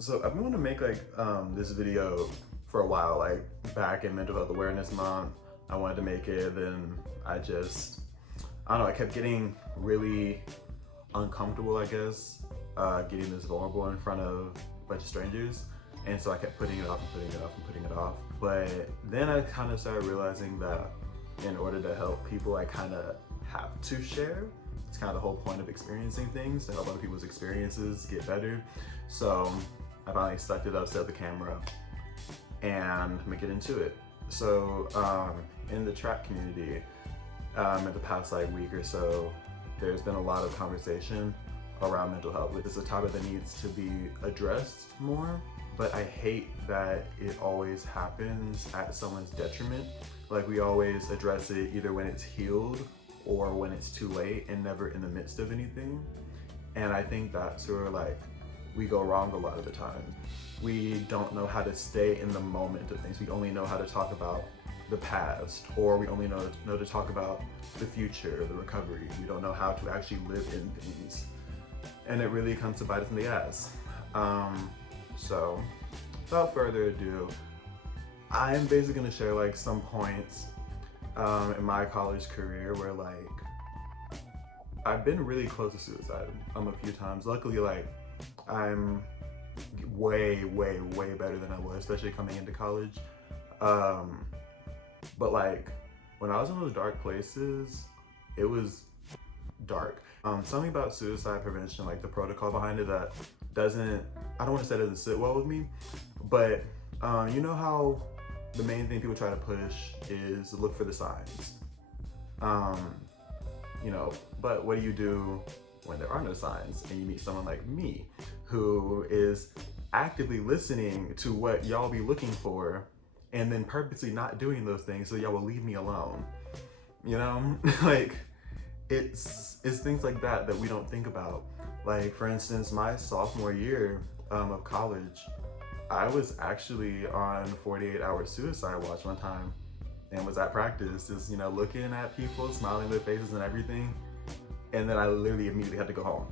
So I've been wanting to make like this video for a while, like back in Mental Health Awareness Month. I wanted to make it, then I don't know, I kept getting really uncomfortable, I guess, getting this vulnerable in front of a bunch of strangers. And so I kept putting it off and putting it off and putting it off. But then I kind of started realizing that in order to help people, I kind of have to share. It's kind of the whole point of experiencing things, to help other people's experiences get better. So I finally sucked it up, set the camera, and I'm gonna get into it. So in the trap community, in the past like week or so, there's been a lot of conversation around mental health. It's a topic that needs to be addressed more, but I hate that it always happens at someone's detriment. Like we always address it either when it's healed or when it's too late and never in the midst of anything. And I think that's where like we go wrong a lot of the time. We don't know how to stay in the moment of things. We only know how to talk about the past, or we only know to talk about the future, the recovery. We don't know how to actually live in things. And it really comes to bite us in the ass. So without further ado, I'm basically gonna share like some points in my college career where like I've been really close to suicide a few times. Luckily, like I'm way better than I was, especially coming into college. But like when I was in those dark places, it was dark. Something about suicide prevention, like the protocol behind it, that doesn't, I don't want to say it doesn't sit well with me, but you know how the main thing people try to push is look for the signs. You know, but what do you do when there are no signs and you meet someone like me who is actively listening to what y'all be looking for and then purposely not doing those things so y'all will leave me alone? You know, like it's things like that that we don't think about. Like for instance, my sophomore year of college, I was actually on 48-hour suicide watch one time and was at practice, just, you know, looking at people, smiling in their faces and everything. And then I literally immediately had to go home.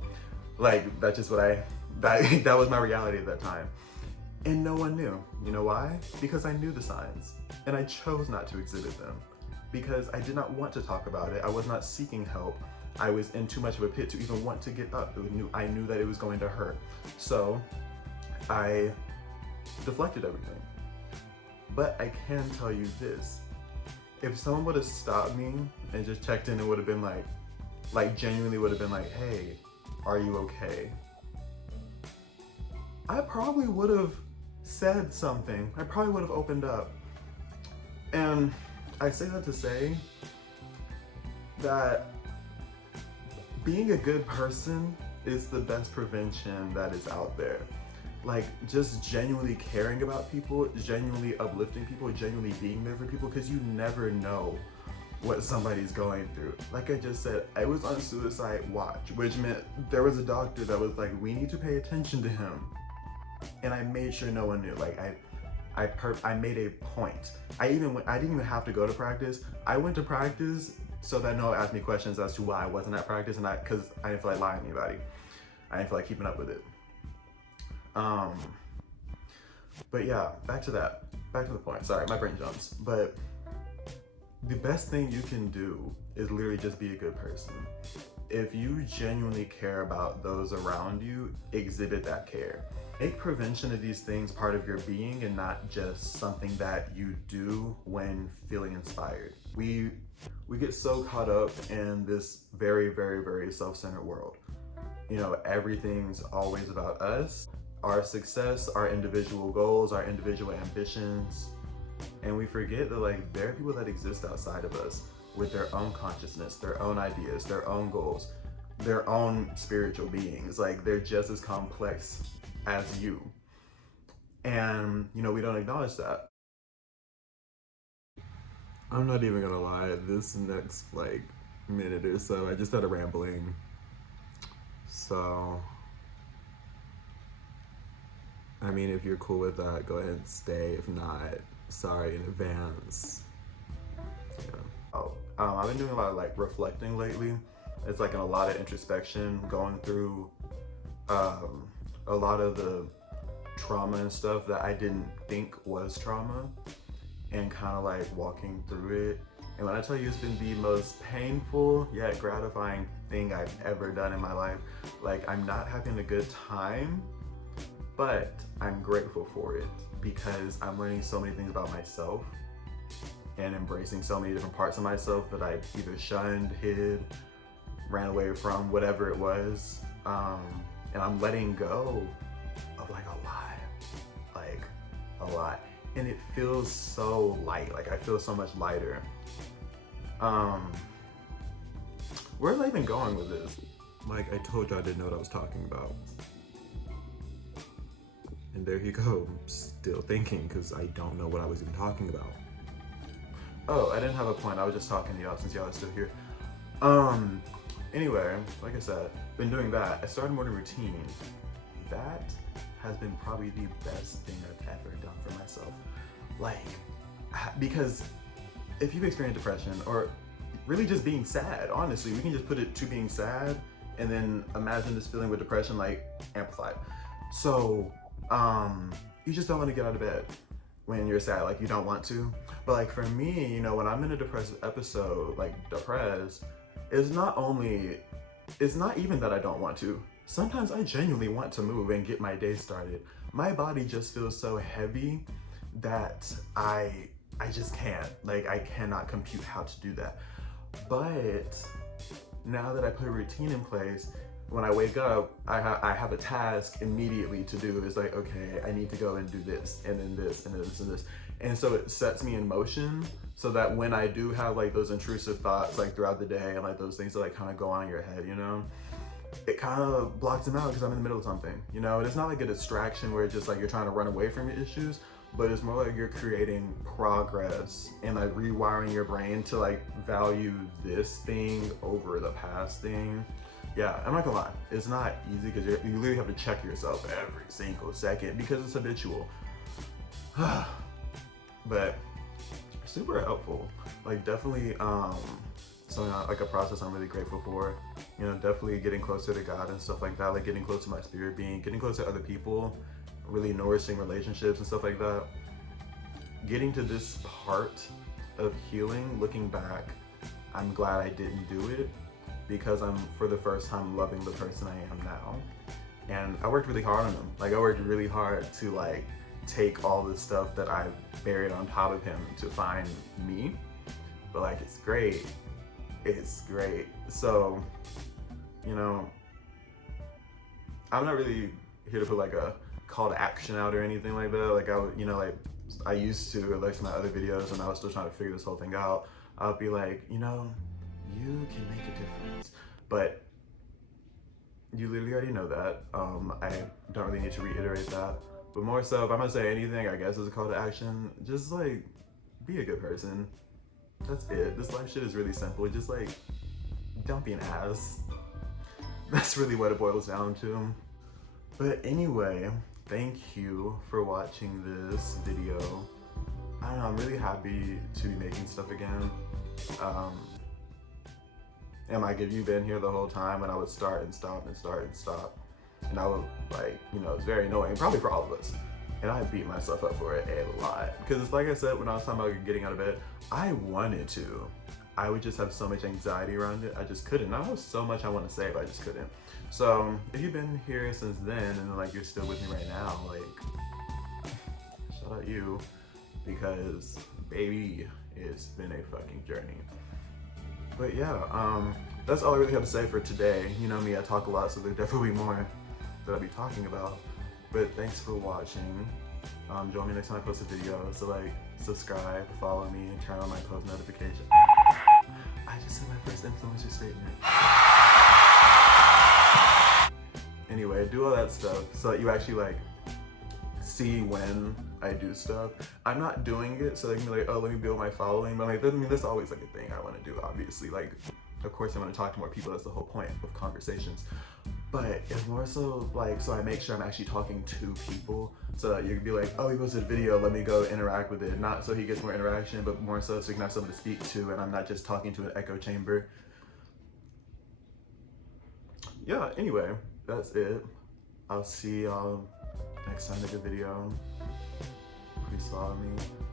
Like that's just what that was my reality at that time. And no one knew. You know why? Because I knew the signs and I chose not to exhibit them because I did not want to talk about it. I was not seeking help. I was in too much of a pit to even want to get up. I knew that it was going to hurt. So I deflected everything. But I can tell you this. If someone would have stopped me and just checked in, it would have been like genuinely would have been like, hey, are you okay? I probably would have said something. I probably would have opened up. And I say that to say that being a good person is the best prevention that is out there. Like just genuinely caring about people, genuinely uplifting people, genuinely being there for people, because you never know what somebody's going through. Like I just said, I was on suicide watch, which meant there was a doctor that was like, we need to pay attention to him. And I made sure no one knew. Like I made a point. I didn't even have to go to practice. I went to practice so that no one asked me questions as to why I wasn't at practice, and because I didn't feel like lying to anybody. I didn't feel like keeping up with it. But yeah, back to the point. Sorry, my brain jumps. But the best thing you can do is literally just be a good person. If you genuinely care about those around you, exhibit that care. Make prevention of these things part of your being and not just something that you do when feeling inspired. We get so caught up in this very self-centered world. You know, everything's always about us, our success, our individual goals, our individual ambitions. And we forget that like there are people that exist outside of us with their own consciousness, their own ideas, their own goals, their own spiritual beings. Like they're just as complex as you. And you know, we don't acknowledge that. I'm not even gonna lie, this next like minute or so, I just started rambling. So I mean, if you're cool with that, go ahead and stay. If not, sorry in advance. Yeah. I've been doing a lot of like reflecting lately. It's like a lot of introspection, going through a lot of the trauma and stuff that I didn't think was trauma, and kind of like walking through it. And when I tell you it's been the most painful yet gratifying thing I've ever done in my life, like I'm not having a good time, but I'm grateful for it because I'm learning so many things about myself and embracing so many different parts of myself that I either shunned, hid, ran away from, whatever it was. And I'm letting go of like a lot. And it feels so light, like I feel so much lighter. Where am I even going with this? Like I told you I didn't know what I was talking about. And there you go, still thinking because I don't know what I was even talking about. Oh, I didn't have a point, I was just talking to y'all since y'all are still here. Anyway, like I said, been doing that. I started morning routine. That has been probably the best thing I've ever done for myself. Like, because if you've experienced depression or really just being sad, honestly, we can just put it to being sad and then imagine this feeling with depression like amplified. So, you just don't want to get out of bed when you're sad, like you don't want to. But like for me, you know, when I'm in a depressive episode, like depressed, it's not even that I don't want to. Sometimes I genuinely want to move and get my day started. My body just feels so heavy that I just can't. Like I cannot compute how to do that. But now that I put a routine in place, when I wake up, I have a task immediately to do. It's like, okay, I need to go and do this, and then this, and this, and this. And so it sets me in motion so that when I do have like those intrusive thoughts like throughout the day and like those things that like kind of go on in your head, you know, it kind of blocks them out because I'm in the middle of something, you know. And it's not like a distraction where it's just like you're trying to run away from your issues, but it's more like you're creating progress and like rewiring your brain to like value this thing over the past thing. Yeah, I'm not gonna lie, it's not easy because you literally have to check yourself every single second because it's habitual. But super helpful. Like definitely something like a process I'm really grateful for. You know, definitely getting closer to God and stuff like that, like getting close to my spirit being, getting close to other people, really nourishing relationships and stuff like that. Getting to this part of healing, looking back, I'm glad I didn't do it because I'm for the first time loving the person I am now. And I worked really hard on him. Like I worked really hard to like take all the stuff that I buried on top of him to find me. But like it's great. It's great. So, you know, I'm not really here to put like a call to action out or anything like that. Like I would, you know, like I used to, like some of my other videos when I was still trying to figure this whole thing out, I'll be like, you know, you can make a difference. But you literally already know that. I don't really need to reiterate that. But more so, if I'm gonna say anything, I guess as a call to action, just like, be a good person. That's it. This life shit is really simple. Just like, don't be an ass. That's really what it boils down to. But anyway, thank you for watching this video. I don't know, I'm really happy to be making stuff again. And like if you've been here the whole time and I would start and stop and start and stop. And I would like, you know, it's very annoying, probably for all of us. And I beat myself up for it a lot. Because it's like I said, when I was talking about getting out of bed, I wanted to. I would just have so much anxiety around it, I just couldn't. I have so much I want to say, but I just couldn't. So if you've been here since then and like you're still with me right now, like, shout out you. Because baby, it's been a fucking journey. But yeah, that's all I really have to say for today. You know me, I talk a lot, so there's definitely more that I'll be talking about. But thanks for watching. Join me next time I post a video. So like, subscribe, follow me, and turn on my post notifications. I just said my first influencer statement. Anyway, do all that stuff so that you actually like see when I do stuff. I'm not doing it so they can be like, oh, let me build my following. But like, I mean, that's always like a thing I want to do, obviously. Like, of course I want to talk to more people. That's the whole point of conversations. But it's more so like, so I make sure I'm actually talking to people so that you can be like, oh, he posted a video, let me go interact with it. Not so he gets more interaction, but more so you can have someone to speak to and I'm not just talking to an echo chamber. Yeah, anyway, that's it. I'll see y'all next time I make a video, please follow me.